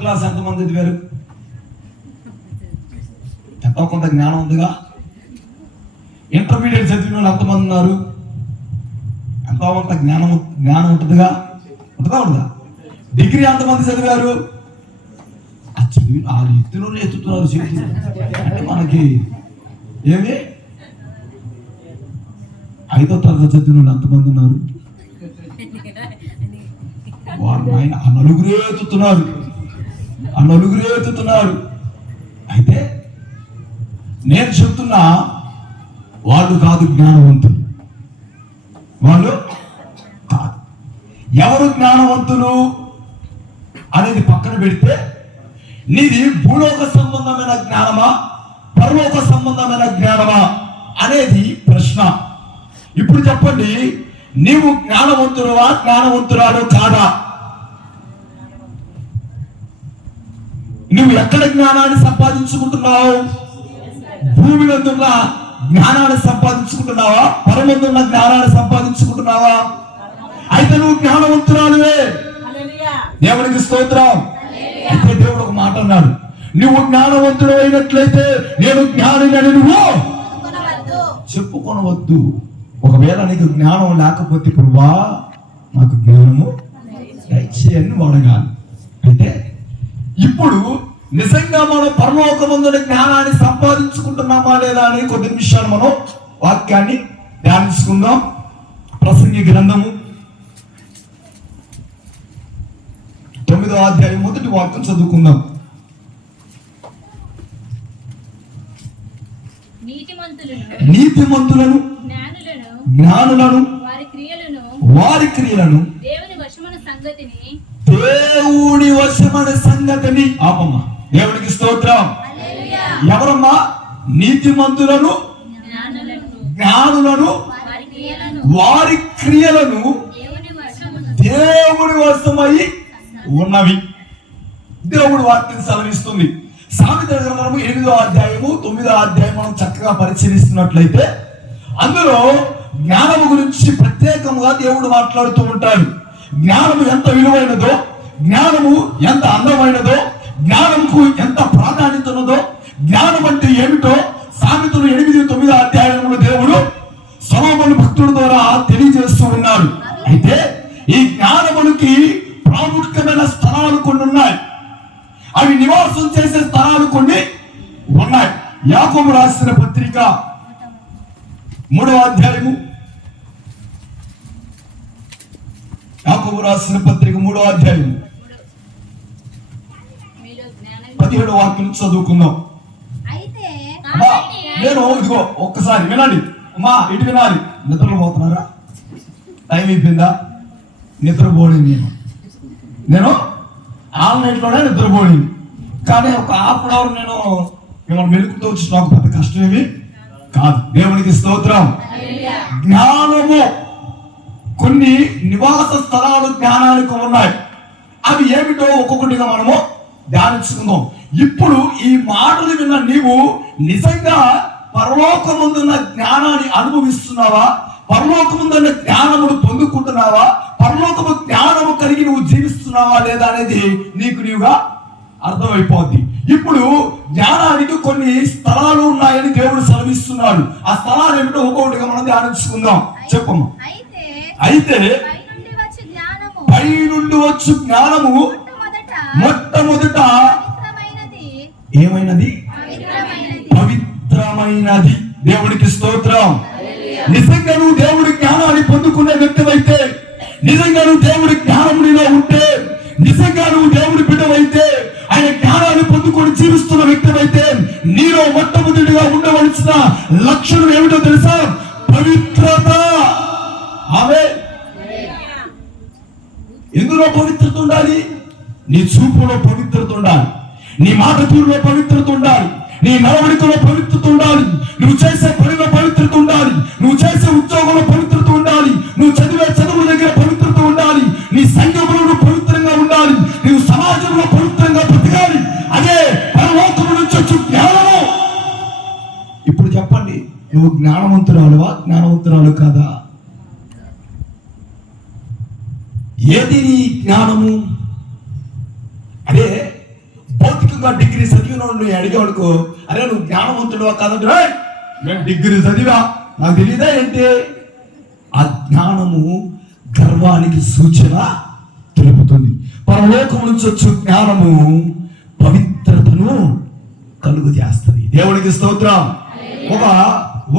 Class ఎంతమంది చదివారు? ఎంతో కొంత జ్ఞానం ఉందిగా. ఇంటర్మీడియట్ చదివిన వాళ్ళు ఎంతమంది ఉన్నారు? ఎంతో కొంత జ్ఞానం ఉంటుందిగా. ఉంటుందా? డిగ్రీ ఎంతమంది చదివారు? వాళ్ళు ఇద్దరు ఎత్తుతున్నారు చేతులు. అంటే మనకి ఏమి 5వ తరగతి చదివిన వాళ్ళు ఎంతమంది ఉన్నారు? వాళ్ళు ఆయన ఆ నలుగురే ఎత్తుతున్నారు. అయితే నేను చెప్తున్నా, వాళ్ళు కాదు జ్ఞానవంతులు, వాళ్ళు కాదు. ఎవరు జ్ఞానవంతులు అనేది పక్కన పెడితే, నీది భూలోక సంబంధమైన జ్ఞానమా పరలోక సంబంధమైన జ్ఞానమా అనేది ప్రశ్న. ఇప్పుడు చెప్పండి, నీవు జ్ఞానవంతుడువా జ్ఞానవంతురాలు కాదా? నువ్వు ఎక్కడ జ్ఞానాన్ని సంపాదించుకుంటున్నావు? భూమి నందున్న జ్ఞానాన్ని సంపాదించుకుంటున్నావా? పరమందున్న జ్ఞానాన్ని సంపాదించుకుంటున్నావా? అయితే నువ్వు జ్ఞానవంతురాలువే. దేవునికి స్తోత్రం. అయితే దేవుడు ఒక మాట అన్నాడు, నువ్వు జ్ఞానవంతుడు అయినట్లయితే నేను జ్ఞానిని నువ్వు చెప్పుకొనవద్దు. ఒకవేళ నీకు జ్ఞానం లేకపోతే ప్రభువా నాకు జ్ఞానము దయచేయని వాడగాలి. అయితే ఇప్పుడు నిజంగా మనం పరలోకమందున జ్ఞానాన్ని సంపాదించుకుంటున్నామా లేదా అని కొద్ది నిమిషాలు మనం వాక్యాన్ని ధ్యానించుకుందాం. ప్రసంగి గ్రంథము 9వ అధ్యాయం 1వ వాక్యం చదువుకుందాం. నీతిమంతులను జ్ఞానులను వారి క్రియలను దేవుని వశమైన సంగతిని ఆపమ్మా. దేవునికి స్తోత్రం. ఎవరమ్మా? నీతిమంతులను జ్ఞానులను వారి క్రియలను దేవుని వశమై ఉన్నవి. దేవుడు వాక్యం సెలవిస్తుంది. సామెతల గ్రంథము 8వ అధ్యాయము 9వ అధ్యాయం మనం చక్కగా పరిశీలిస్తున్నట్లయితే అందులో జ్ఞానము గురించి ప్రత్యేకంగా దేవుడు మాట్లాడుతూ ఉంటాడు. జ్ఞానము ఎంత విలువైనదో, జ్ఞానము ఎంత అందమైనదో, జ్ఞానముకు ఎంత ప్రాధాన్యత ఉన్నదో, జ్ఞానం అంటే ఏమిటో సామెతలు 8, 9 అధ్యాయంలో దేవుడు సొలొమోను భక్తుడి ద్వారా తెలియజేస్తూ ఉన్నాడు. అయితే ఈ జ్ఞానమునికి ప్రాముఖ్యమైన స్థలాలు కొన్ని ఉన్నాయి. అవి నివాసం చేసే స్థలాలు కొన్ని ఉన్నాయి. యాకోబు రాసిన పత్రిక 3వ అధ్యాయము, యాకోబు రాసిన పత్రిక 3వ అధ్యాయము 17వ వాక్యం చదువుకుందాం. అమ్మా నేను ఇదిగో ఒక్కసారి వినండి అమ్మా, ఇటు వినాలి. నిద్రలో పోతున్నారా? టైం అయిపోయిందా? నిద్రపోయింది. నేను ఆన్లైన్లోనే నిద్రపోయింది. కానీ ఒక హాఫ్ అన్ అవర్ నేను మిమ్మల్ని మెలుకుతూ వచ్చి నాకు పెద్ద కష్టమేమి కాదు. దేవునికి స్తోత్రం. జ్ఞానము కొన్ని నివాస స్థలాలు జ్ఞానానికి ఉన్నాయి. అవి ఏమిటో ఒక్కొక్కటిగా మనము ధ్యానించుకుందాం. ఇప్పుడు ఈ మాటలు విన్న నీవు నిజంగా పరలోకమందున్న జ్ఞానాన్ని అనుభవిస్తున్నావా? పరలోకముందున్న జ్ఞానమును పొందుకుంటున్నావా? పరలోకము జ్ఞానము కలిగి నువ్వు జీవిస్తున్నావా లేదా అనేది నీవుగా అర్థమైపోద్ది. ఇప్పుడు జ్ఞానానికి కొన్ని స్థలాలు ఉన్నాయని దేవుడు సెలవిస్తున్నాడు. ఆ స్థలాలు ఏమిటో ఒక్కొక్కటిగా మనం ధ్యానించుకుందాం. చెప్పమ్మా. అయితే పై నుండి వచ్చు జ్ఞానము మొట్టమొదట ఏమైనది? పవిత్రమైనది. దేవుడికి స్తోత్రం. నిజంగా నువ్వు దేవుడి జ్ఞానాన్ని పొందుకునే వ్యక్తివైతే, నిజంగా నువ్వు దేవుడి జ్ఞానం నీలో ఉంటే, నిజంగా నువ్వు దేవుడి బిడ్డవైతే, ఆయన జ్ఞానాన్ని పొందుకొని జీవిస్తున్న వ్యక్తివైతే నీలో మొట్టమొదటిగా ఉండవలసిన లక్షణం ఏమిటో తెలుసా? పవిత్రత. ఆమె ఎందులో పవిత్రత ఉండాలి? నీ చూపులో పవిత్రత ఉండాలి, నీ మాట తీరులో పవిత్రత ఉండాలి, నీ నడవడికలో పవిత్రత ఉండాలి, నువ్వు చేసే పనిలో పవిత్రత ఉండాలి, నువ్వు చేసే ఉద్యోగంలో పవిత్రత ఉండాలి, నువ్వు చదివే చదువుల దగ్గర పవిత్రత ఉండాలి, నీ సంఘంలో పవిత్రంగా ఉండాలి, నువ్వు సమాజంలో పవిత్రంగా బ్రతకాలి. అదే పరలోకము నుంచి వచ్చే జ్ఞానము. ఇప్పుడు చెప్పండి, నువ్వు జ్ఞానవంతురాలువా జ్ఞానవంతురాలు కాదా? ఏది నీ జ్ఞానము? అదే లోతుగా డిగ్రీ చదివిన నువ్వు అడిగేవాడుకో, అరే నువ్వు జ్ఞానవంతుడువా కాదంటే, నేను డిగ్రీ చదివా నాకు తెలియదా ఏంటి? ఆ జ్ఞానము గర్వానికి సూచన తెలుపుతుంది. పరలోకం నుంచి వచ్చే జ్ఞానము పవిత్రతను కలుగు చేస్తుంది. దేవునికి స్తోత్రం. ఒక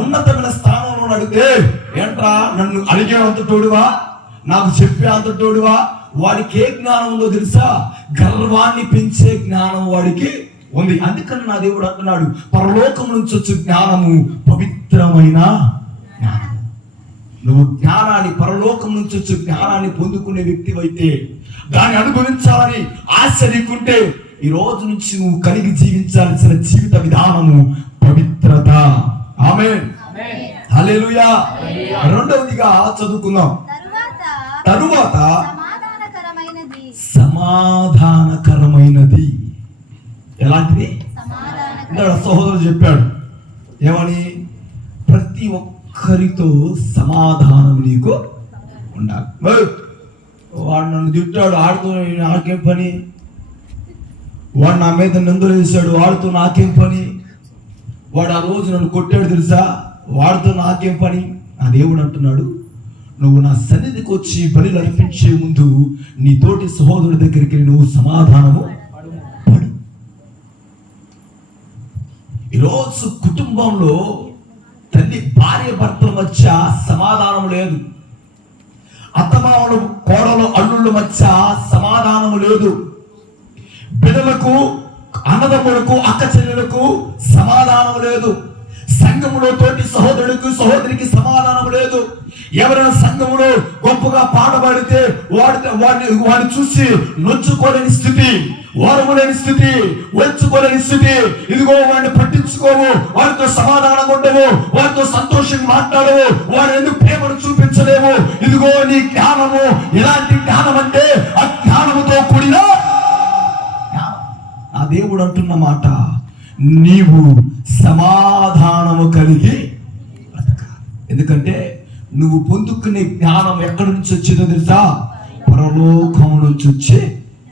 ఉన్నతమైన స్థానంలో అడిగితే, ఏంట్రా నన్ను అడిగే అంతటోడువా, నాకు చెప్పే అంతటోడువా, వాడికి ఏ జ్ఞానం ఉందో తెలుసా? గర్వాన్ని పెంచే జ్ఞానం వాడికి ఉంది. అందుకని నా దేవుడు అంటున్నాడు, పరలోకం నుంచి వచ్చే జ్ఞానము పవిత్రమైన జ్ఞానం. నువ్వు జ్ఞానాన్ని, పరలోకం నుంచి వచ్చే జ్ఞానాన్ని పొందుకునే వ్యక్తి అయితే, దాన్ని అనుభవించాలని ఆశ నీకుంటే, ఈ రోజు నుంచి నువ్వు కలిగి జీవించాల్సిన జీవిత విధానము పవిత్రత. ఆమేన్, హల్లెలూయా. రెండవదిగా చదువుకుందాం. తరువాత సమాధానకరమైనది. ఎలాంటిది? సహోదరుడు చెప్పాడు ఏమని? ప్రతి ఒక్కరితో సమాధానం నీకు ఉండాలి. వాడు నన్ను తిట్టాడు, ఆడుతూ నాకేం పని? వాడు నా మీద నిందలు వేశాడు, వాడుతూ నాకేం పని? వాడు ఆ రోజు నన్ను కొట్టాడు తెలుసా, వాడితో నాకేం పని? ఆ దేవుడు అంటున్నాడు, నువ్వు నా సన్నిధికి వచ్చి బలులు అర్పించే ముందు నీ తోటి సహోదరుడి దగ్గరికి నువ్వు సమాధానము పడు. ఈరోజు కుటుంబంలో తల్లి భార్య భర్తల మధ్య సమాధానం లేదు, అత్తమామలు కోడలు అల్లుళ్ళ మధ్య సమాధానం లేదు, బిడ్డలకు అన్నదమ్ములకు అక్క చెల్లెలకు సమాధానం లేదు, సంఘములో తోటి సహోదరుడికి సహోదరికి సమాధానం లేదు. ఎవరైనా సంఘములో గొప్పగా పాడబడితే వాడిని చూసి నొచ్చుకోలేని స్థితి, ఓరములేని స్థితి, వచ్చుకోలేని స్థితి. ఇదిగో వాడిని పట్టించుకోవు, వాడితో సమాధానంగా ఉండవు, వాడితో సంతోషంగా మాట్లాడవు, వాడు ఎందుకు ప్రేమను చూపించలేవు. ఇదిగో నీ జ్ఞానము ఎలాంటి జ్ఞానం అంటే అజ్ఞానముతో కూడిన జ్ఞానం. ఆ దేవుడు అంటున్న మాట, నీవు సమాధానము కలిగి బ్రతకాలి. ఎందుకంటే నువ్వు పొందుకునే జ్ఞానం ఎక్కడి నుంచి వచ్చేదో తెలుసా? పరలోకం నుంచి వచ్చే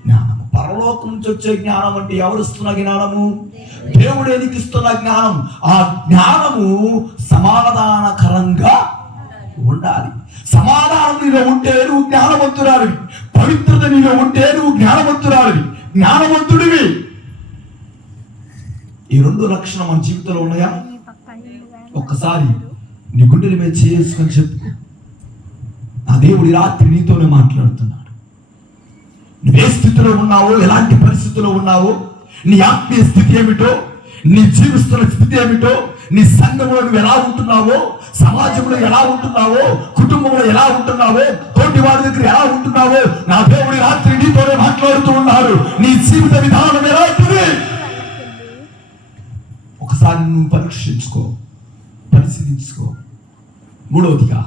జ్ఞానం. పరలోకం నుంచి వచ్చే జ్ఞానం అంటే ఎవరు ఇస్తున్న జ్ఞానము? దేవుడే నీకు ఇస్తున్న జ్ఞానం. ఆ జ్ఞానము సమాధానకరంగా ఉండాలి. సమాధానం నీలో ఉంటే నువ్వు జ్ఞానవంతురాలివి, పవిత్రత నీలో ఉంటే నువ్వు జ్ఞానవంతురాలివి, జ్ఞానవంతుడివి. ఈ రెండు లక్షణం మన జీవితంలో ఉన్నాయా? ఒక్కసారి నీ గుండెల మీద చేసుకొని చెప్పు, ఆ దేవుడి రాత్రి నీతోనే మాట్లాడుతున్నాడు. నువ్వే స్థితిలో ఉన్నావో, ఎలాంటి పరిస్థితిలో ఉన్నావో, నీ ఆత్మీయ స్థితి ఏమిటో, నీ జీవిస్తున్న స్థితి ఏమిటో, నీ సంఘంలో నువ్వు ఎలా ఉంటున్నావో, సమాజంలో ఎలా ఉంటున్నావో, కుటుంబంలో ఎలా ఉంటున్నావో, తోటి వారి దగ్గర ఎలా ఉంటున్నావో, నా దేవుడి రాత్రి నీతోనే మాట్లాడుతూ ఉన్నారు. నీ జీవిత విధానం ఎలా ఉంటుంది? ఒకసారి నువ్వు పరీక్షించుకో, పరిశీలించుకో. మూడవదిగా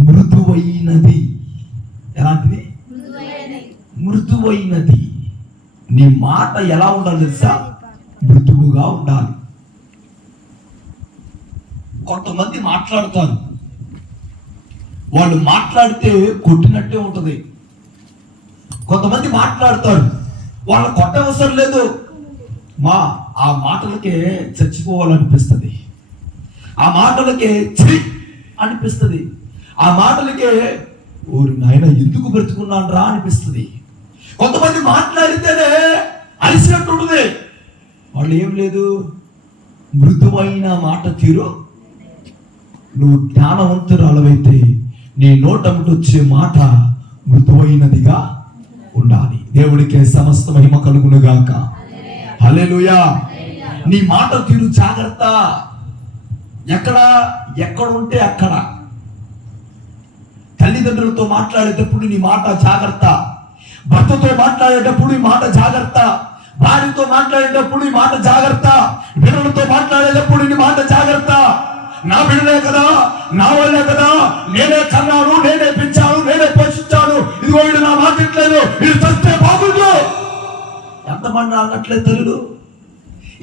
మృదువైనది. ఎలాంటిది? మృదువైనది. నీ మాట ఎలా ఉండాలి తెలుసా? మృదువుగా ఉండాలి. కొంతమంది మాట్లాడతారు, వాళ్ళు మాట్లాడితే కొట్టినట్టే ఉంటది. కొంతమంది మాట్లాడతారు, వాళ్ళు కొట్టవసరం లేదు, ఆ మాటలకే చచ్చిపోవాలనిపిస్తుంది, ఆ మాటలకే ఛీ అనిపిస్తుంది, ఆ మాటలకే ఓరి నాయన ఎందుకు బ్రతుకున్నాను రా అనిపిస్తుంది. కొంతమంది మాట్లాడితేనే అలిసినట్టు ఉంటుంది. వాళ్ళు ఏం లేదు, మృదువైన మాట తీరు. నువ్వు జ్ఞానవంతురాలవైతే నీ నోటంట వచ్చే మాట మృదువైనదిగా ఉండాలి. దేవుడికే సమస్త మహిమ కలుగునుగాక. హల్లెలూయా. నీ మాట తీరు జాగ్రత్త. ఎక్కడ ఉంటే అక్కడ. తల్లిదండ్రులతో మాట్లాడేటప్పుడు నీ మాట జాగ్రత్త, భర్తతో మాట్లాడేటప్పుడు ఈ మాట జాగ్రత్త, భార్యతో మాట్లాడేటప్పుడు ఈ మాట జాగ్రత్త, బిడ్డలతో మాట్లాడేటప్పుడు ఈ మాట జాగ్రత్త. నా బిడ్డలే కదా, నా వల్లే కదా, నేనే కన్నాను, నేనే పెంచాను, నేనే పోషించాను, ఇదిగో వీడు నా మాట ఇట్లేదు, వీడు చస్తే బాగుండు. ఎంతమంది అనట్లేదు తల్లులు,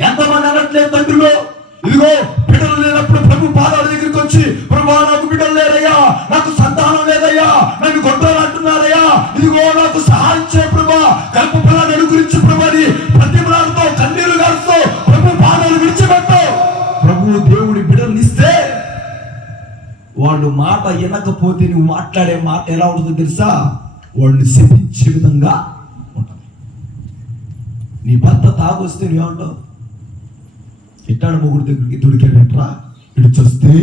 ఎంతమంది అనట్లేదు తండ్రులు. ఇదిగో బిడ్డలు లేనప్పుడు ప్రభు పాదాల దగ్గరికి వచ్చి, ప్రభువా నాకు బిడ్డలు లేదయ్యా, నాకు సంతానం లేదయ్యా, నన్ను కొట్టాలంటున్నారయ్యా, ఇదిగో నాకు సహాయం చేయ ప్రభువా, గర్భఫలాన్ని అనుగ్రహించు మాట వినకపోతే నువ్వు మాట్లాడే మాట ఎలా ఉంటుందో తెలుసా? వాడిని శపించే విధంగా ఉంటుంది. నీ భర్త తాగొస్తే నువ్వేమంటావు? ఇట్టాడు మొగుడు దగ్గరికి దొరికాడట్రా, ఇటు చూస్తే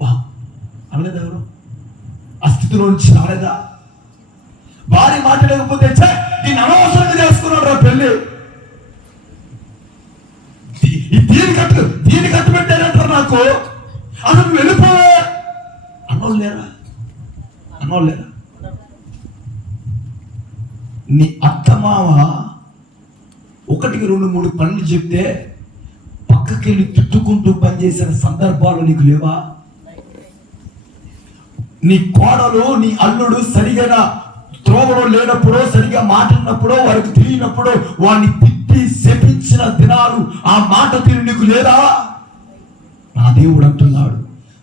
వా అనలేదు. ఎవరు ఆ స్థితిలో నుంచి రాలేదా? భార్య మాట్లాడకపోతే దీన్ని అనవసరంగా చేసుకున్నాడు రా పెళ్ళి, దీన్ని కట్టు పెట్టారంటారు నాకు, అసలు నువ్వు వెళ్ళిపోవే అన్నోళ్ళు లేరా? నీ అత్తమామ 1, 2, 3 పనులు చెప్తే పక్కకెళ్ళి తిట్టుకుంటూ పనిచేసిన సందర్భాలు నీకు లేవా? నీ కోడలు నీ అల్లుడు సరిగా త్రోవలో లేనప్పుడు, సరిగా మాట్లాడినప్పుడు, వారికి తెలియనప్పుడు వాడిని తిట్టి శపించిన దినాలు, ఆ మాట తీరు నీకు లేదా? నా దేవుడు అంటున్నాడు,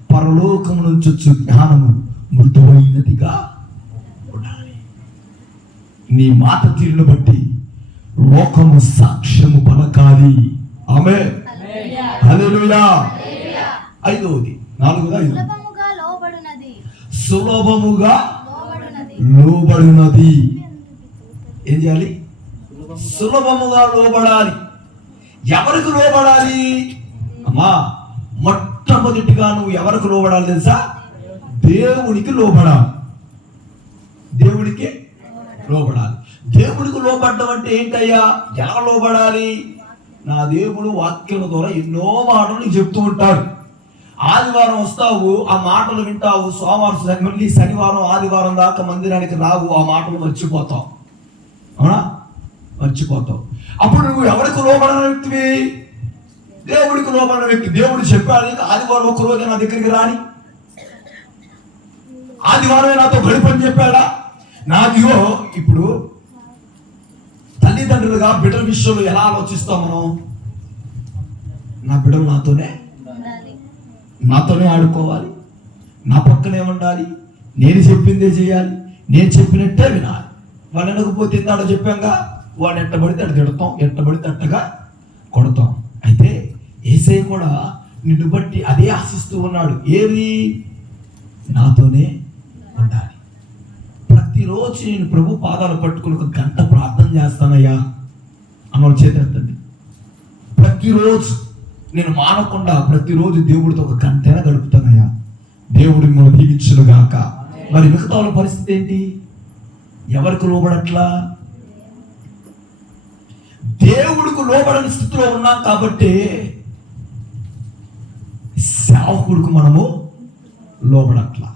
పరలోకము నుంచి వచ్చే జ్ఞానము మృదువైనదిగా ఉండాలి. నీ మాట తీరును బట్టి లోకము సాక్ష్యము పలకాలి. ఆమేన్, హల్లెలూయా. 5వది, 4వ, సులభముగా లోబడినది. ఏం చేయాలి? సులభముగా లోబడాలి. ఎవరికి లోబడాలి అమ్మా? మొట్టమొదటిగా నువ్వు ఎవరికి లోబడాలి తెలుసా? దేవునికి లోబడాలి. దేవుడికి లోబడాలి. దేవుడికి లోబడడం అంటే ఏంటయ్యా? ఎలా లోబడాలి? నా దేవుడు వాక్యం ద్వారా ఎన్నో మాటలు నీకు చెప్తూ ఉంటాడు. ఆదివారం వస్తావు, ఆ మాటలు వింటావు, సోమవారం మళ్ళీ శనివారం ఆదివారం దాకా మందిరానికి రావు, ఆ మాటలు మర్చిపోతావు. అవునా? మర్చిపోతావు. అప్పుడు నువ్వు ఎవరికి లోబడిన వ్యక్తివి? దేవుడికి లోబడిన వ్యక్తి. దేవుడు చెప్పాడు, ఆదివారం ఒక రోజు నా దగ్గరికి రాని, ఆదివారమే నాతో గడిపని చెప్పాడా? నాదిగో ఇప్పుడు తల్లిదండ్రులుగా బిడ్డల విషయంలో ఎలా ఆలోచిస్తాం మనం? నా బిడ్డలు నాతోనే ఆడుకోవాలి, నా పక్కనే ఉండాలి, నేను చెప్పిందే చేయాలి, నేను చెప్పినట్టే వినాలి. వాడు వినకపోతే ఇందాక చెప్పాంగా, వాడు ఎట్టబడితే అటు తిడతాం, ఎట్టబడితే అట్టగా కొడతాం. అయితే యేసయ్య కూడా నిన్ను బట్టి అదే ఆశిస్తూ ఉన్నాడు. ఏది? నాతోనే ఉండాలి. ప్రతిరోజు నేను ప్రభు పాదాలు పట్టుకుని 1 గంట ప్రార్థన చేస్తానయ్యా అన్న చేతండి. ప్రతిరోజు నేను మానకుండా ప్రతిరోజు దేవుడితో 1 గంటైనా గడుపుతానయ్యా. దేవుడి మనం దీవించును గాక. మరి మిగతా వాళ్ళ పరిస్థితి ఏంటి? ఎవరికి లోబడట్లా? దేవుడికి లోబడని స్థితిలో ఉన్నాం కాబట్టి సేవకుడికి మనము లోబడట్లా.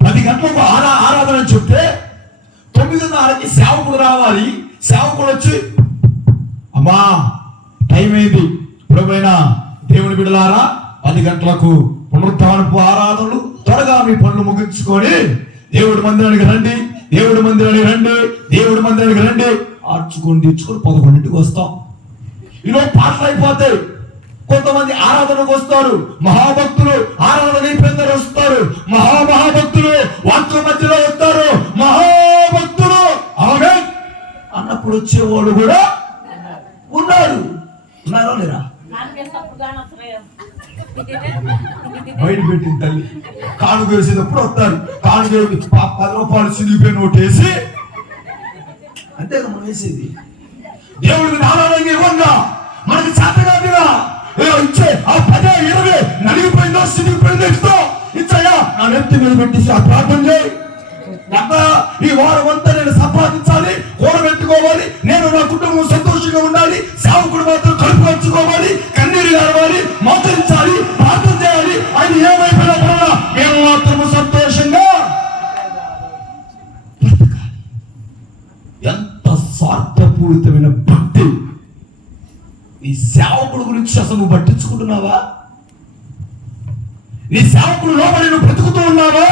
10 గంటలకు ఆరాధన చెప్తే 9:30కి సేవకుడు రావాలి. సేవకుడు వచ్చి, అమ్మా టైం అయింది, ప్రభువైన దేవుని బిడ్డలారా 10 గంటలకు పునరుత్థానపు ఆరాధనలు, త్వరగా మీ పనులు ముగించుకొని దేవుడి మందిరానికి రండి, దేవుడి మందిరానికి రండి. ఆర్చుకొని తీర్చుకొని 11ంటికి వస్తాం. ఈరోజు పాటలు అయిపోతాయి. కొంతమంది ఆరాధనకు వస్తారు, మహాభక్తులు ఆరాధన అయిపోయిన వస్తారు, మహాభక్తులు వాక్య మధ్యలో వస్తారు, మహాభక్తులు ఆమేన్ అన్నప్పుడు వచ్చేవాళ్ళు కూడా ఉన్నారో లేరా? బయట పెట్టిన తల్లి కానుక వేసేటప్పుడు వస్తారు. కానుక 10 రూపాయలు సిలిపే నోట్ వేసి అంతే మనం వేసేది. దేవుడికి నారాయణంగా ఇవ్వంగా మనకి చేతగా ఇచ్చే ఆ 10, 20 నలిగిపోయిందో సిలిగిపోయిందో ఇచ్చాయా నా నెత్తి మీద పెట్టేసి ఆ ప్రార్థన చేయి. ఈ వారం అంతా నేను సంపాదించాలి, కూడబెట్టుకోవాలి, నేను నా కుటుంబం సంతోషంగా ఉండాలి, సేవకుడు మాత్రం కలుపు పంచుకోవాలి, కన్నీరు గారవాలి, మోకరించాలి, ప్రార్థన చేయాలి. ఆయన ఏమైపోయినా పర్వాలా, మేము మాత్రము సంతోషంగా బ్రతకాలి. ఎంత స్వార్థపూరితమైన భక్తి! నీ సేవకుడు గురించి అసలు నువ్వు పట్టించుకుంటున్నావా? నీ సేవకుడు లోపలి నువ్వు బ్రతుకుతూ ఉన్నావా?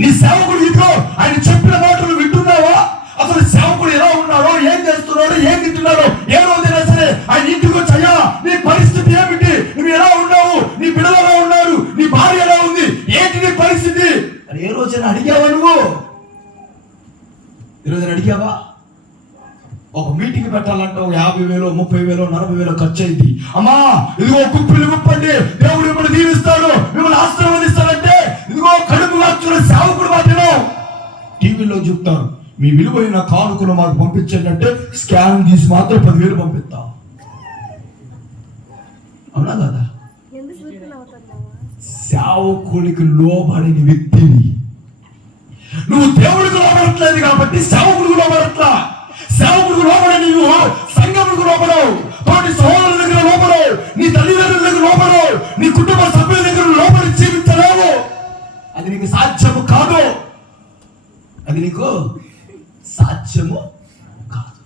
నీ సేవకుడు ఇదిగో ఆయన చెప్పిన మాటలు వింటున్నావా? అసలు సేవకుడు ఎలా ఉన్నాడో, ఏం చేస్తున్నాడో, ఏం తింటున్నాడో ఏ రోజైనా సరే ఆయన ఇంటికి వచ్చాయా నీ పరిస్థితి ఏమిటి, నువ్వు ఎలా ఉన్నావు, నీ బిడ్డలు ఎలా ఉన్నారు, నీ భార్య ఎలా ఉంది, ఏంటి నీ పరిస్థితి అని ఏ రోజైనా అడిగావా? నువ్వు ఈ రోజున అడిగావా? ఒక మీటింగ్ పెట్టాలంటే 50,000, 30,000, 40,000 ఖర్చు అయింది. అమ్మా ఇదిగో కుప్పిలు విప్పండి, దేవుడు మిమ్మల్ని దీవిస్తాడు, మిమ్మల్ని ఆశీర్వదిస్తాడంటే ఇదిగో కడుపు మార్చుకున్న సేవకుడు మాటను టీవీలో చెప్తారు. మీ విలువైన కానుకలు మాకు పంపించండి అంటే స్కాన్ తీసి మాత్రం 10,000 పంపిస్తాం. అవునా కదా? సేవకుడికి లోబడిన వ్యక్తిని నువ్వు దేవుడికి లోబడట్లేదు కాబట్టి సేవకుడికి లోబడట్లా. సేవకుడికి లోబడి నువ్వు సంఘముడికి లోబడవు, తోటి సహోదరుల దగ్గర లోబడవు, నీ తల్లిదండ్రుల దగ్గర లోబడవు, నీ కుటుంబ సభ్యుల దగ్గర లోబడి జీవించలేవు. అది నీకు సాధ్యము కాదు. అది నీకు సాధ్యము కాదు.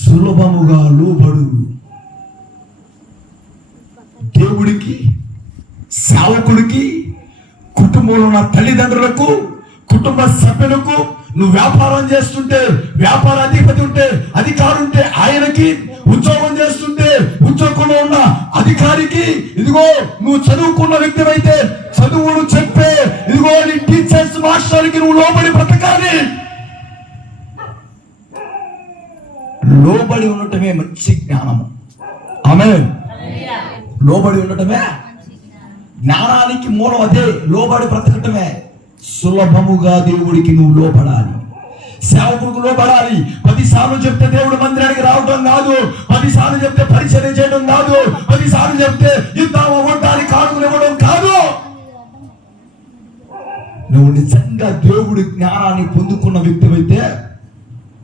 సులభముగా లోబడు. దేవుడికి, సేవకుడికి, కుటుంబంలో ఉన్న తల్లిదండ్రులకు, కుటుంబ సభ్యులకు, నువ్వు వ్యాపారం చేస్తుంటే వ్యాపార అధిపతి ఉంటే అధికారి ఉంటే ఆయనకి, ఉద్యోగం చేస్తుంటే ఉద్యోగంలో ఉన్న అధికారికి, ఇదిగో నువ్వు చదువుకున్న వ్యక్తి అయితే చదువును చెప్పే ఇదిగో నీ టీచర్స్ మాస్టర్కి నువ్వు లోబడి బ్రతకాలి. లోబడి ఉండటమే మంచి జ్ఞానము. ఆమేన్. లోబడి ఉండటమే జ్ఞానానికి మూలం. అదే లోబడి బ్రతకటమే. సులభముగా దేవుడికి నువ్వు లోబడాలి, సేవకుడికి లోబడాలి. 10 సార్లు చెప్తే దేవుడు మందిరానికి రావడం కాదు, 10 సార్లు చెప్తే పరిచర్య చేయడం కాదు, 10 సార్లు చెప్తే యుద్ధం ఉండడానికి కానుకలు ఇవ్వడం కాదు. నువ్వు నిజంగా దేవుడి జ్ఞానాన్ని పొందుకున్న వ్యక్తివైతే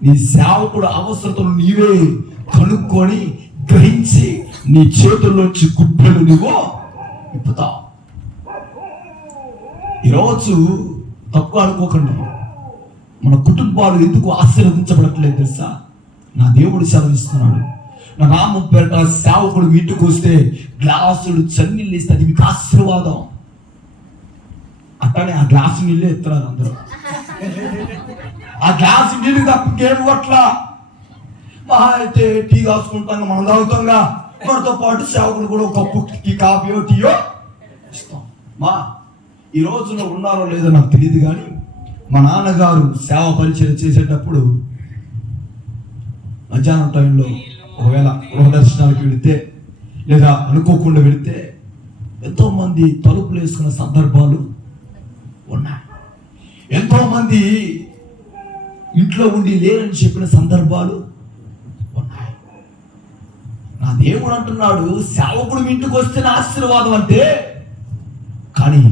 నీ సేవకుడు అవసరతలు నీవే కనుక్కొని గ్రహించి నీ చేతుల్లోంచి గుడ్డలు నువ్వు ఇప్పుతావు. ఈరోజు తక్కువ అనుకోకండి, మన కుటుంబాలు ఎందుకు ఆశీర్వదించబడట్లేదు తెలుసా? నా దేవుడు సెలవిస్తున్నాడు, నా నామం పేరిట సేవకుడు ఇంటికి వస్తే గ్లాసులు చన్నీళ్ళు ఇస్తే అది మీకు ఆశీర్వాదం. అట్లానే ఆ గ్లాసు నీళ్ళే ఎత్తున్నారు అందరూ. ఆ గ్లాసు నీళ్ళు తప్ప ఇంకేం పట్ల మహా అయితే టీ కాసుకుంటాం, మనం తాగుతాంగా. మనతో పాటు సేవకుడు కూడా ఒక కప్పు కాఫీయో టీయో ఇస్తాం. ఈ రోజులో ఉన్నారో లేదో నాకు తెలియదు, కానీ మా నాన్నగారు సేవ పరిచయం చేసేటప్పుడు మధ్యాహ్నం టైంలో ఒకవేళ గృహ దర్శనాలకు వెళితే లేదా అనుకోకుండా వెళితే ఎంతో మంది తలుపులు వేసుకున్న సందర్భాలు ఉన్నాయి. ఎంతో మంది ఇంట్లో ఉండి లేరని చెప్పిన సందర్భాలు ఉన్నాయి. నా దేవుడు అంటున్నాడు, సేవకుడు ఇంటికి వస్తేనే ఆశీర్వాదం అంటే. కానీ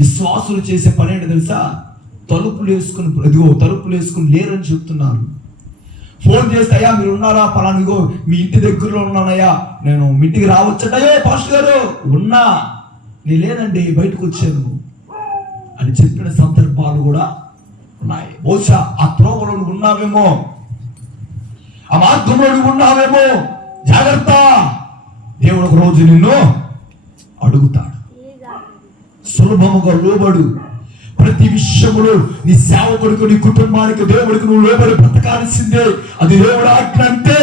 విశ్వాసులు చేసే పని ఏంటి తెలుసా? తలుపులు వేసుకుని లేరని చెప్తున్నారు. ఫోన్ చేస్తే, అయ్యా మీరు ఉన్నారా, పలానిగో మీ ఇంటి దగ్గరలో ఉన్నానయ్యా, నేను మీ ఇంటికి రావచ్చటయ్యే పాస్టర్ గారు. ఉన్నా, నేను లేనండి బయటకు వచ్చాను అని చెప్పిన సందర్భాలు కూడా ఉన్నాయి. బహుశా ఆ త్రోవలో నువ్వు ఉన్నావేమో, ఆ మార్గంలో నువ్వు ఉన్నావేమో. జాగ్రత్త, దేవుడు ఒక రోజు నిన్ను అడుగుతాడు. సులభముగా లోబడు. ప్రతి విషయములో నీ సేవకుడికి, నీ కుటుంబానికి, దేవుడికి నువ్వు లోబడి బ్రతకాల్సిందే. అది దేవుడు ఆజ్ఞ అంతే.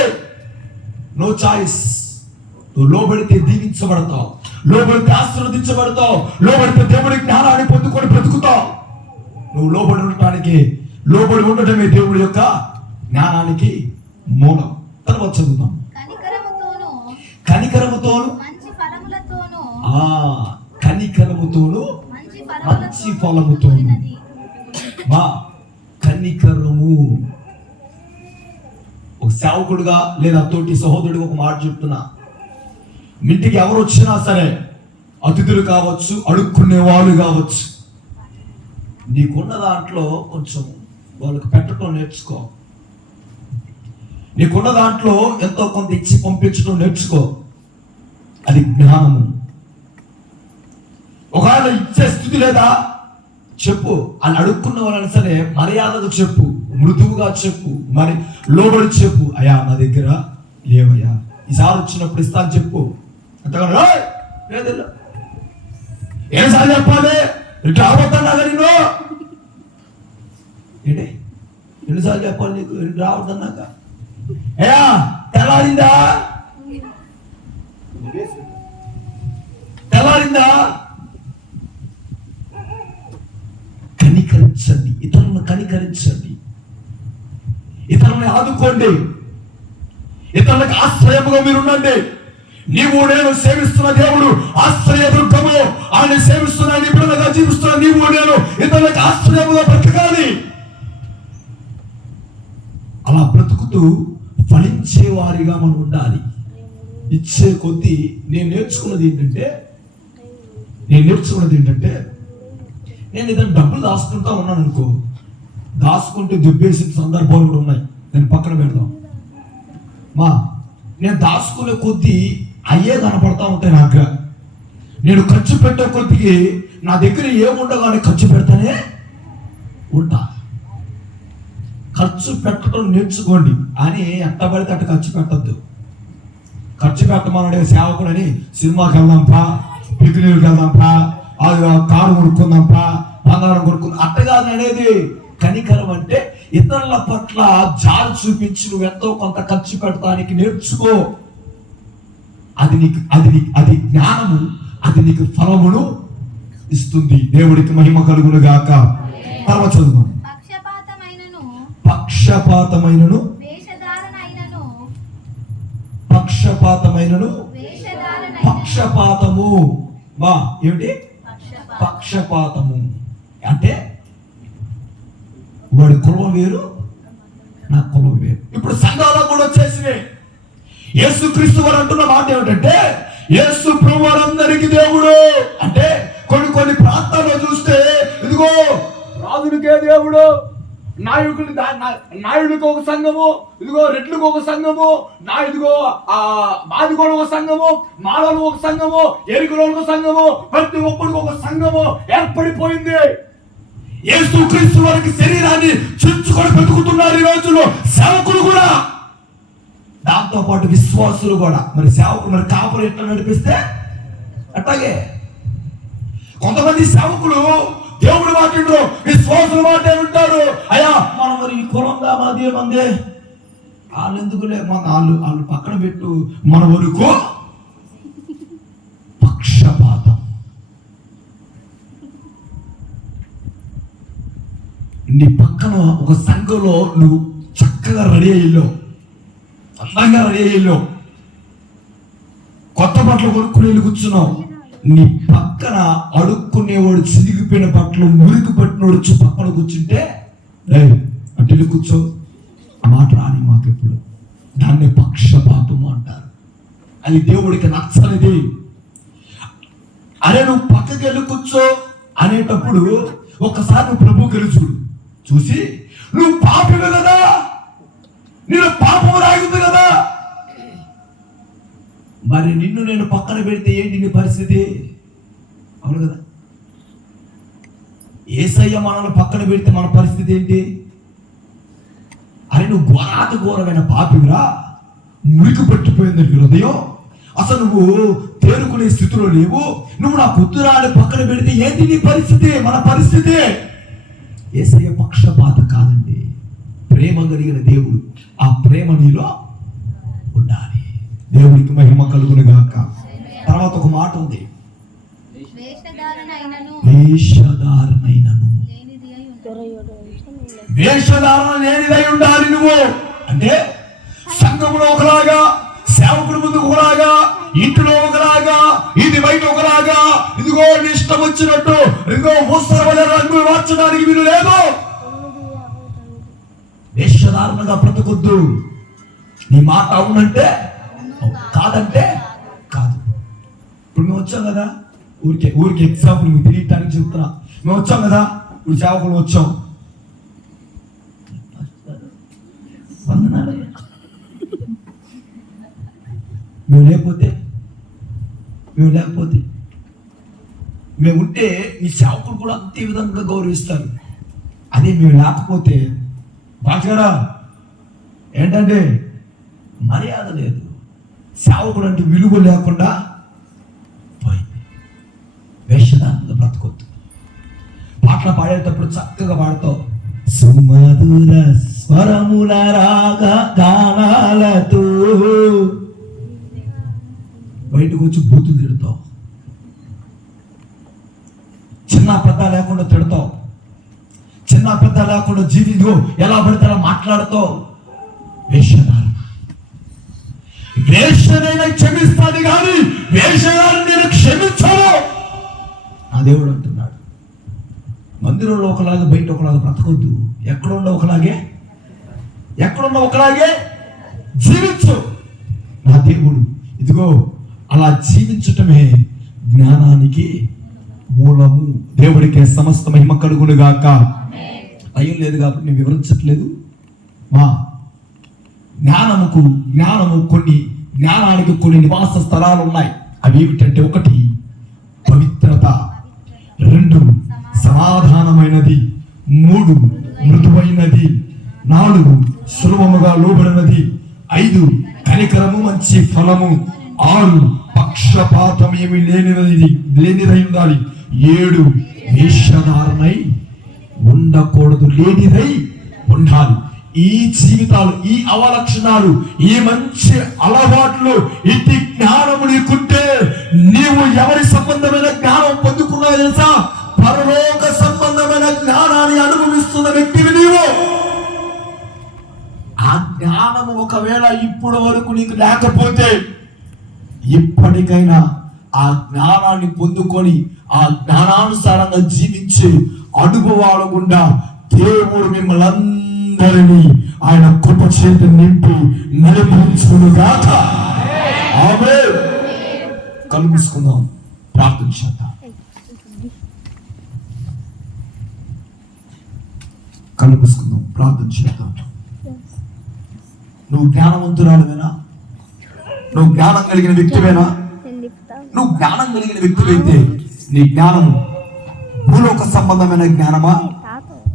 No choice. నువ్వు లోబడితే దీవించబడతావు, లోబడితే ఆశీర్వదించబడతావు, లోబడితే దేవుడి జ్ఞానాన్ని పొందుకొని బ్రతుకుతావు. నువ్వు లోబడి ఉండటమే దేవుడి యొక్క జ్ఞానానికి మూలం. తర్వాత చదువుతాం. కనికరముతోను మంచి ఫలముతోను. మా కనికరము. ఒక సేవకుడుగా లేదా తోటి సహోదరుడిగా ఒక మాట చెప్తున్నా, ఇంటికి ఎవరు వచ్చినా సరే, అతిథులు కావచ్చు, అడుక్కునే వాళ్ళు కావచ్చు, నీకున్న దాంట్లో కొంచెం వాళ్ళకి పెట్టడం నేర్చుకో. నీకున్న దాంట్లో ఎంతో కొంత ఇచ్చి పంపించడం నేర్చుకో. అది జ్ఞానము. ఒకవేళ ఇచ్చే స్థితి లేదా చెప్పు. అని అడుక్కున్న వాళ్ళని సరే మర్యాదగా చెప్పు, మృదువుగా చెప్పు, మరి లోబడి చెప్పు. అయ్యా నా దగ్గర లేవయ్యా, ఈసారి వచ్చినప్పుడు ఇస్తాను చెప్పు. అంతగా ఏసారి చెప్పాలి, ఇట్లా రావద్దన్నా నిన్ను ఏంటి ఎన్నిసార్లు చెప్పాలి నీకు రావద్దన్నాక? అయ్యా తెల్లారిందా కనికరించండి, ఇతరులను కనికరించండి. ఇతరులని ఆదుకోండి, ఇతరులకు ఆశ్రయముగా మీరు ఉండండి. నీవు నేను సేవిస్తున్న దేవుడు ఆశ్రయదుర్గము. ఆయన సేవిస్తున్న నిపుణులుగా జీవిస్తున్న నీవు నేను ఇతరులకు ఆశ్రయముగా బ్రతకాలి. అలా బ్రతుకుతూ ఫలించే వారిగా మనం ఉండాలి. ఇచ్చే కొద్దీ నేను నేర్చుకున్నది ఏంటంటే నేను ఏదైనా డబ్బులు దాచుకుంటా ఉన్నాను అనుకో, దాచుకుంటూ దుబ్బేసిన సందర్భాలు కూడా ఉన్నాయి. నేను పక్కన పెడదాం. నేను దాచుకునే కొద్దీ అయ్యే కనపడతా ఉంటాయి నాకు. నేను ఖర్చు పెట్టే కొద్దికి నా దగ్గర ఏముండగానే ఖర్చు పెడతానే ఉంటా. ఖర్చు పెట్టడం నేర్చుకోండి అని ఎట్టబడితే అట్ట ఖర్చు పెట్టద్దు. ఖర్చు పెట్టమన్నాడే సేవకుడని సినిమాకి వెళ్దాంపా, పిక్నిక్కి వెళ్దాంపా, కారు కొనుక్కుందాంపా, బంగారం కొనుక్కుందాం అట్టగాదు అనేది. కనికరం అంటే ఇతరుల పట్ల జాలి చూపించి నువ్వు ఎంతో కొంత ఖర్చు పెట్టడానికి నేర్చుకో. అది జ్ఞానము, అది నీకు ఫలమును ఇస్తుంది. దేవుడికి మహిమ కలుగును గాక. తర్వాత చదువు. పక్షపాతమైనను పక్షపాతము ఏమిటి? పక్షపాతము అంటే వాడి కులం వేరు, నా కులం వేరు. ఇప్పుడు సంఘాల్లో కూడా వచ్చేసినాయి. యేసుక్రీస్తు వారు అంటున్న మాట ఏమిటంటే యేసు ప్రభువు వారందరికీ దేవుడు అంటే కొన్ని ప్రాంతాల్లో చూస్తే ఇదిగో రాజులకే దేవుడు, నాయుడికి ఒక సంఘము, ఇదిగో రెడ్లకు ఒక సంఘము, ఇదిగో మాదిగోడు ఒక సంఘము, మాలలు ఒక సంఘము, ఎరుకలోడు ఒక సంఘము, ప్రతి ఒక్కడికి ఒక సంఘము ఏర్పడిపోయింది. యేసుక్రీస్తు వారికి శరీరాన్ని చుంచుకొని బ్రతుకుతున్నారు ఈ రోజుల్లో సేవకులు కూడా, దాంతో పాటు విశ్వాసులు కూడా. మరి సేవకులు మరి కాపులు ఎట్లా నడిపిస్తే అట్లాగే కొంతమంది సేవకులు దేవుడు మాట వింటారు, విశ్వాసుల మాట వింటారు. అయ్యా మనం మరి ఈ కులంగా మాది మందే వాళ్ళు ఎందుకులే, వాళ్ళు పక్కన పెట్టు, మన వరకు పక్షపాతం. నీ పక్కన ఒక సంఘంలో నువ్వు చక్కగా రెడీ అయ్యో, అందంగా రెడీ అయ్యో, కొత్త బట్టలు కొనుక్కుని వెళ్ళి కూర్చున్నావు. నీ పక్కన అడుక్కునేవాడు చిరిగిపోయిన బట్టలు మురికి పట్టినోడు వచ్చి పక్కన కూర్చుంటే అటు కూర్చో, ఆ మాట రాని మాకెప్పుడు. దాన్ని పక్షపాతము అంటారు. అది దేవుడికి నచ్చనిది. అరే నువ్వు పక్కకి వెళ్ళి కూర్చో అనేటప్పుడు ఒకసారి నువ్వు ప్రభు గెలుచుడు చూసి, నువ్వు పాపమే కదా, నేను పాపము రాగింది కదా, మరి నిన్ను నేను పక్కన పెడితే ఏంటి నీ పరిస్థితి? అవును కదా. యేసయ్య మనల్ని పక్కన పెడితే మన పరిస్థితి ఏంటి? అరే నువ్వు ఘోరమైన పాపిరా, మురికి పట్టిపోయింది హృదయం, అసలు నువ్వు తేరుకునే స్థితిలో లేవు, నువ్వు నా కుతురాన్ని పక్కన పెడితే ఏంటి నీ పరిస్థితి? మన పరిస్థితి. యేసయ్య పక్షపాత కాదండి, ప్రేమ కలిగిన దేవుడు. ఆ ప్రేమ నీలో ఉండాలి. దేవుడికి మహిమ కలుగును గాక. తర్వాత ఒక మాట ఉంది, వేషధారణ లేనిదై ఉండాలి నువ్వు. అంటే సంఘంలో ఒకలాగా, సేవకుడు ముందు ఒకలాగా, ఇంటిలో ఒకలాగా, ఇది బయట ఒకలాగా, ఇదిగో ఇష్టం వచ్చినట్టు ఇదిగో ముసలి రంగులు మార్చడానికి వీలు లేదు. వేషధారణగా బ్రతకొద్దు. నీ మాట అవునంటే కాదంటే కాదు. ఇప్పుడు మేము వచ్చాం కదా, ఊరికి ఎగ్జాంపుల్ మీకు తెలియటానికి చెప్తున్నా. మేము వచ్చాం కదా, ఇప్పుడు సేవకులు వచ్చాం, మేము లేకపోతే మేము ఉంటే ఈ సేవకులు కూడా అంతే విధంగా గౌరవిస్తారు. అదే మేము లేకపోతే బాగా ఏంటంటే మర్యాద లేదు, సేవకుడు అంటే విలువ లేకుండా పోయింది. వేషధారణగా బ్రతకొద్దు. పాటలు పాడేటప్పుడు చక్కగా పాడతావు, సుమధుర స్వరముల రాగ గానాలతో, బయటకు వచ్చి బూతులు తిడతావు, చిన్న పెద్ద లేకుండా తిడతావు, చిన్న పెద్ద లేకుండా జీవితో ఎలా పడితే అలా మాట్లాడతావు. వేషధారణ. వేషనైనా క్షమిస్తాను కానీ వేషధారణ నేను క్షమించాను. నా దేవుడు అంటున్నాడు, మందిరంలో ఒకలాగా బయట ఒకలాగా బ్రతకొద్దు. ఎక్కడున్నా ఒకలాగే జీవించు. నా దేవుడు ఇదిగో అలా జీవించటమే జ్ఞానానికి మూలము. దేవుడికే సమస్త మహిమ కలుగును గాక. భయం లేదు కాబట్టి నేను వివరించట్లేదు. మా జ్ఞానానికి కొన్ని నివాస స్థలాలు ఉన్నాయి. అవి ఏమిటంటే, 1 పవిత్రత, 2 సమాధానమైనది, 3 మృదువైనది, 4 సులభముగా లోబడినది, 5 కనికరము మంచి ఫలము, 6 పక్షపాతం ఏమి లేనిదై ఉండాలి, 7 వేషధారణై ఉండకూడదు, లేనిదై ఉండాలి. ఈ జీవితాలు, ఈ అవలక్షణాలు, ఈ మంచి అలవాట్లు, ఇటు జ్ఞానము నీకుంటే నీవు ఎవరి సంబంధమైన జ్ఞానం పొందుకున్నావు తెలుసా? పరలోక సంబంధమైన జ్ఞానాన్ని అనుభవిస్తున్న వ్యక్తివి నీవు. ఆ జ్ఞానము ఒకవేళ ఇప్పటి వరకు నీకు లేకపోతే ఇప్పటికైనా ఆ జ్ఞానాన్ని పొందుకొని ఆ జ్ఞానానుసారంగా జీవించే అనుభవాల గుండా దేవుడు మిమ్మల్ని అందరినీ ఆయన కృప చేత నింపి నడిపించుగాక. ఆమేన్. కళ్ళు మూసుకుందాం, ప్రార్థన చేద్దాం. కళ్ళు మూసుకుందాం, ప్రార్థన చేద్దాం. నువ్వు జ్ఞానవంతురాలువేనా? నువ్వు జ్ఞానం కలిగిన వ్యక్తివేనా? నువ్వు జ్ఞానం కలిగిన వ్యక్తివైతే నీ జ్ఞానము భూలోక సంబంధమైన జ్ఞానమా,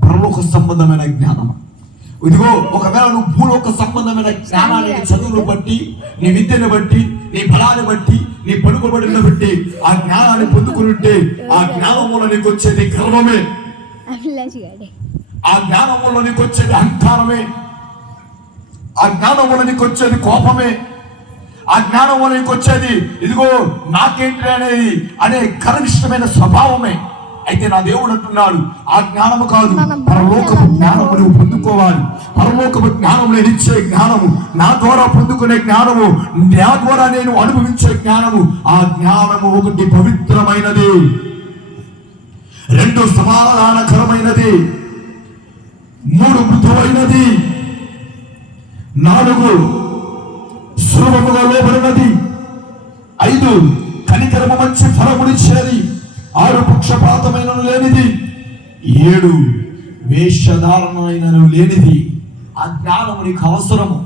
పరలోక సంబంధమైన జ్ఞానమా? ఇదిగో ఒకవేళ నువ్వు భూలోక సంబంధమైన జ్ఞానాన్ని చదువును బట్టి, నీ విద్యను బట్టి, నీ బలాన్ని బట్టి, నీ పలుకుబడిని బట్టి ఆ జ్ఞానాన్ని పొందుకుంటే ఆ జ్ఞానం వల్ల నీకు వచ్చేది గర్వమే, ఆ జ్ఞానం వల్ల నీకు వచ్చేది అహంకారమే, ఆ జ్ఞానం వల్ల నీకు వచ్చేది కోపమే, ఆ జ్ఞానం వల్ల నీకు వచ్చేది ఇదిగో నాకేంటి అనే గర్విష్టమైన స్వభావమే. అయితే నా దేవుడు అంటున్నాడు, ఆ జ్ఞానము కాదు, పరలోకపు జ్ఞానము నువ్వు పొందుకోవాలి. పరలోకపు జ్ఞానం నేను ఇచ్చే జ్ఞానము, నా ద్వారా పొందుకునే జ్ఞానము, నా ద్వారా నేను అనుభవించే జ్ఞానము. ఆ జ్ఞానము 1 పవిత్రమైనది, 2 సమాధానకరమైనది, 3 మృదువైనది, 4 సులభముగా లోబడినది, 5 కనికరము మంచి ఫలమునిచ్చేది, 6 పక్షపాతమైన లేనిది, 7 వేషధారణమైన లేనిది. ఆ జ్ఞానము నీకు అవసరము.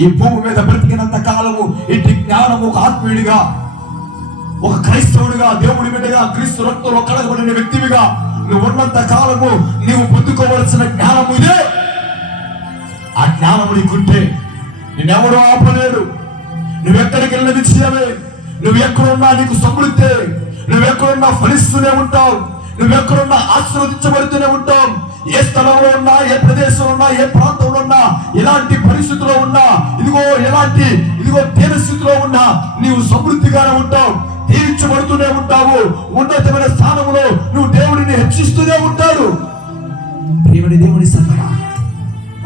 ఈ భూమి మీద బ్రతికినంత కాలము ఇటు జ్ఞానము ఒక ఆత్మీయుడిగా, ఒక క్రైస్తవుడిగా, దేవుడి బిడ్డగా, క్రీస్తు రక్తంలో కడగబడిన వ్యక్తివిగా నువ్వు ఉన్నంత కాలము నీవు పొందుకోవలసిన జ్ఞానము ఇదే. ఆ జ్ఞానము నీకుంటే నేనెవరో ఆపలేడు. నువ్వెక్కడికి వెళ్ళిన విజయమే, నువ్వు ఎక్కడున్నా నీకు సమృద్ధి, నువ్వెక్కడున్నా ఫలిస్తూనే ఉంటావు, నువ్వెక్కడున్నా ఆశీర్వదించబడుతూనే ఉంటావు. ఏ స్థలంలో ఉన్నా, ఏ ప్రదేశంలో ఉన్నా, ఏ ప్రాంతంలో ఉన్నా, ఎలాంటి పరిస్థితిలో ఉన్నా, ఇదిగో దేని స్థితిలో ఉన్నా నీవు సమృద్ధిగానే ఉంటావు, దీవించబడుతూనే ఉంటావు. ఉన్నతమైన స్థానంలో నువ్వు దేవుడిని హెచ్చిస్తూనే ఉంటాడు. దేవుడి సంగమా,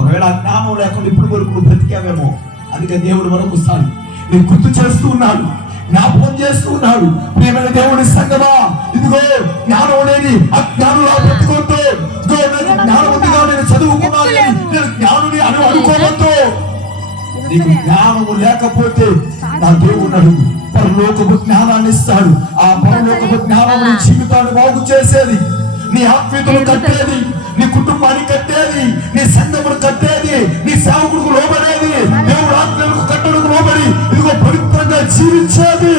ఒకవేళ జ్ఞానం లేకుండా ఇప్పుడు వరకు నువ్వు బ్రతికావేమో. అందుకే దేవుడు మరొకసారి నేను గుర్తు చేస్తూ ఉన్నాడు, జ్ఞాపకం చేస్తూ ఉన్నాడు. ప్రియమైన దేవుడి సంగమా, ఇదిగో జ్ఞానం లేని అజ్ఞానులా బ్రతుకోవద్దు. జ్ఞానవంతిగా నేను చదువుకున్నాను, నేను జ్ఞానుని అని అనుకోవద్దు. నీకు జ్ఞానము లేకపోతే నా దేవుడు అడుగు, పరలోకపు జ్ఞానాన్ని ఇస్తాడు. ఆ పరలోకపు జ్ఞానం నీ జీవితాన్ని బాగు చేసేది, నీ ఆత్మీయతను కట్టేది, నీ కుటుంబాన్ని కట్టేది, నీ సంఘమును కట్టేది, నీ సేవకుడికి లోబడేది, దేవుడు ఆత్మీయులకు కట్టడకు లోబడి ఇదిగో పవిత్రంగా జీవించేది.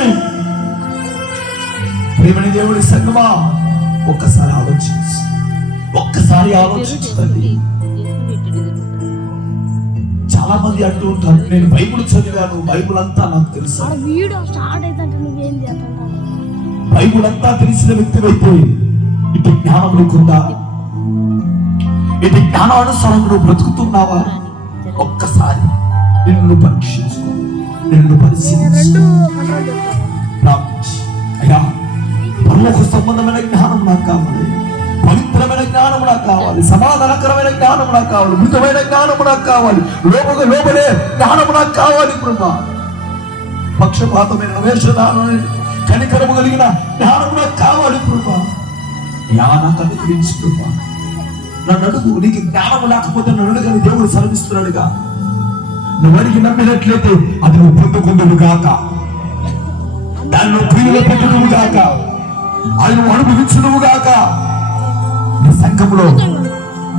ప్రియమైన దేవుడి సంగమా, ఒక్కసారి ఆలోచించండి. చాలా మంది అంటూ ఉంటారు, నేను బైబిల్ చదివాను, బైబిల్ అంతా నాకు తెలుసు. బైబిల్ అంతా తెలిసిన వ్యక్తివైతే ఇటు జ్ఞానం నీకుందా? ఇటు జ్ఞానానుసారం నువ్వు బ్రతుకుతున్నావా? ఒక్కసారి నిన్ను పరీక్షించుకో, నిన్ను పరిశీలించు, ప్రార్థించు. అయ్యా, పరలోక సంబంధమైన జ్ఞానం నాకు కావాలి, పవిత్ర పవిత్రమైన జ్ఞానం నాకు కావాలి, సమాధానకరమైన జ్ఞానం నాకు కావాలి, మృతమైన జ్ఞానం నాకు కావాలి, లోబడే జ్ఞానం నాకు కావాలి ప్రభా. పక్షపాతమైన వేషధారణ కనికరము కలిగిన జ్ఞానం నాకు కావాలి ప్రభా. నాకు అనుగ్రహించు ప్రభా. నన్ను అడుగు, నీకు జ్ఞానం లేకపోతే నన్ను అడుగని దేవుడు సెలవిస్తున్నాడుగా. నువ్వు అడిగి నమ్మినట్లయితే అది నువ్వు పొందుకుందువు గాక, దాన్ని క్రియలు పెట్టుదువు గాక, అది నువ్వు అనుభవించుదువు గాక. నీ సంఘంలో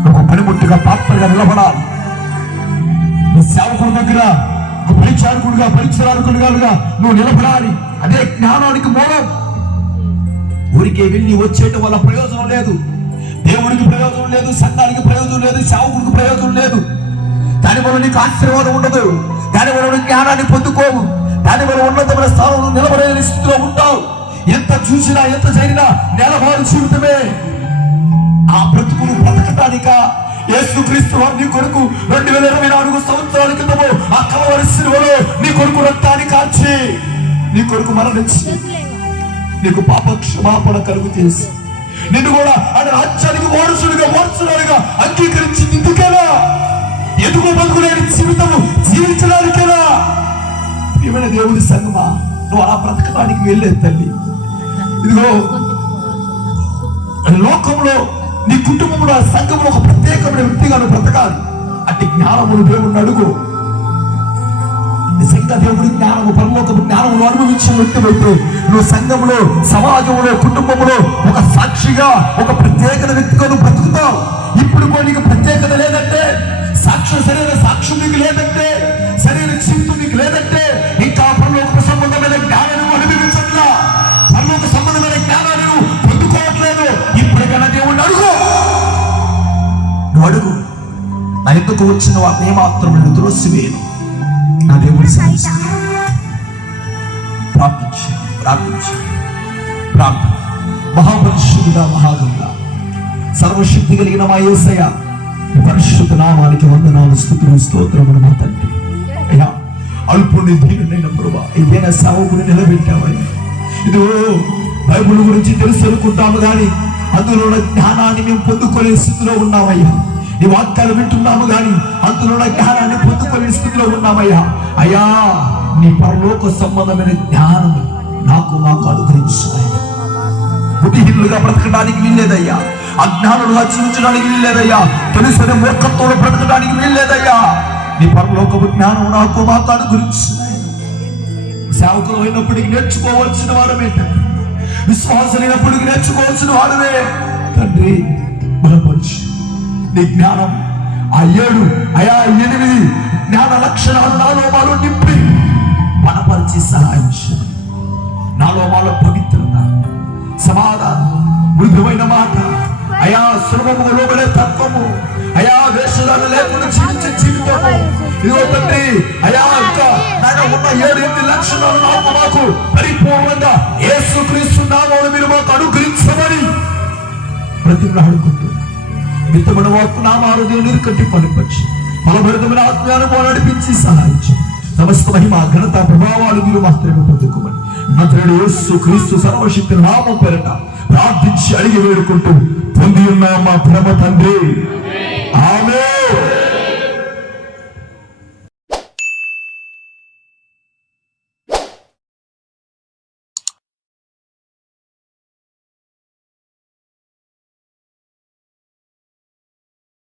ఒక పనిముట్టుగా పాత్రగా నిలబడాలి. నీ సేవకుడి దగ్గర ఒక పరిచారకుడుగా నువ్వు నిలబడాలి. అదే జ్ఞానానికి మూలం. ఊరికే వెళ్ళి వచ్చేయటం వల్ల ప్రయోజనం లేదు, దేవుడికి ప్రయోజనం లేదు, సంఘానికి ప్రయోజనం లేదు, సేవకుడికి ప్రయోజనం లేదు. దానివల్ల నీకు ఆశీర్వాదం ఉండదు, దానివల్ల నువ్వు జ్ఞానాన్ని పొందుకోవు, దానివల్ల ఉన్నతమైన స్థానంలో నిలబడే స్థితిలో ఉంటావు. ఎంత చూసినా ఎంత జరిగినా నెలవారు జీవితమే. ఆ బ్రతుకును బ్రతకటానిక యేసుక్రీస్తు వారు నీ కొరకు 2024 సంవత్సరాల క్రితము ఆ కల్వరి శిలువలో నీ కొరకు రక్తాన్ని కార్చి నీ కొరకు మరణించి నీకు పాప క్షమాపణ కలుగు చేసి నిన్ను కూడా ఆయన రాజ్యానికి వారసులుగా అంగీకరించింది. ఇందుకేనా? ఎందుకు బతుకులేని జీవితము జీవించడానికేనా? ప్రియమైన దేవుడి సంగమా, నువ్వు అలా బ్రతకడానికి వెళ్ళేది తల్లి. ఇదిగో లోకంలో నీ కుటుంబంలో సంఘంలో ఒక ప్రత్యేకమైన వ్యక్తిగా నువ్వు బ్రతకాలి. అట్టి జ్ఞానమును దేవుడిని అడుగు. నిజంగా దేవుడి జ్ఞానము, పరలోకపు జ్ఞానమును అనుభవించిన వ్యక్తివైతే నువ్వు సంఘంలో, సమాజంలో, కుటుంబంలో ఒక సాక్షిగా, ఒక ప్రత్యేకత వ్యక్తిగా నువ్వు బ్రతుకుతావు. ఇప్పుడు కూడా నీకు ప్రత్యేకత లేదంటే, శరీర సాక్ష్యం నీకు లేదంటే, శరీర జీవితం నీకు లేదంటే, ఇంకా పరలోక సంబంధమైన జ్ఞానాన్ని అనుభవించట్లా, పరలోక సంబంధమైన జ్ఞానాన్ని నువ్వు పొందుకోవట్లేదు. ఇప్పటికైనా దేవుడిని అడుగు. నువ్వు అడుగు, నా ఎందుకు వచ్చిన వాటిని ఏమాత్రం నేను త్రోసివేయను. నా దేవుడి ప్రార్థన. మహాపరిశుద్ధుడా, మహాగణుడా, సర్వశక్తి కలిగిన మా యేసయ్య, పరిశుద్ధ నామానికి వందనాలు, స్తుతులు, స్తోత్రములు మా తండ్రి. అయ్యా, అల్పుని దీనుడైన ప్రభువా, ఏదైనా సేవకుని నిలబెట్టావయ్యా. ఇదిగో బైబిల్ గురించి తెలుసు అనుకుంటాము కానీ అందులో జ్ఞానాన్ని మేము పొందుకునే స్థితిలో ఉన్నామయ్యా. నీ వాక్యాలు వింటున్నాము కానీ అందులో జ్ఞానాన్ని పొందుకునే స్థితిలో ఉన్నామయ్యా. అయ్యా, నీ పరలోక సంబంధమైన జ్ఞానం మాకు అనుగ్రహించాలి. బుద్ధిహీనులుగా బ్రతకడానికి వీల్లేదయ్యా, అజ్ఞానులుగా జీవించడానికి వీల్లేదయ్యా, తెలుసుకునే మూర్ఖత్వంలో బ్రతకడానికి వీల్లేదయ్యా. నీ పరలోకపు జ్ఞానం మాకు అనుగ్రహించాలి. సేవకులు అయినప్పటికీ నేర్చుకోవాల్సిన వారమే తండ్రి, విశ్వాసులైనప్పటికీ నేర్చుకోవాల్సిన వారమే తండ్రి. బలపరిచి నీ జ్ఞానం ఆ 7 8 జ్ఞాన లక్షణాలు నాలో మాలో నింపి బలపరిచి సహాయం చేయండి. నాలో మాలో పవిత్రత, సమాధానం, మృదువైన మాట, అయా సులభముగా లోబడే తత్వము, అయా వేషధారణ లేకుండా జీవించే జీవితము, ఇదిగో తండ్రి అయా ఇంకా నాయన ఉన్న 7 8 లక్షణాలు మాకు పరిపూర్ణంగా యేసుక్రీస్తు నామములో మీరు మాకు అనుగ్రహించమని ప్రతిమలాడుకుంటూ మితమైన వాక్కు నామాలు దేవుని కట్టి పనిపరిచి ఫలభరితమైన ఆత్మీయాలను నడిపించి సహాయించి సమస్త మహిమ, ఘనత, ప్రభావాలు మీరు మాత్రమే పొందుకోమని నజరేయుడు యేసుక్రీస్తు సర్వశక్తి నామం పేరట ప్రార్థించి అడిగి వేడుకుంటూ పొంది ఉన్న మా పరమ తండ్రి.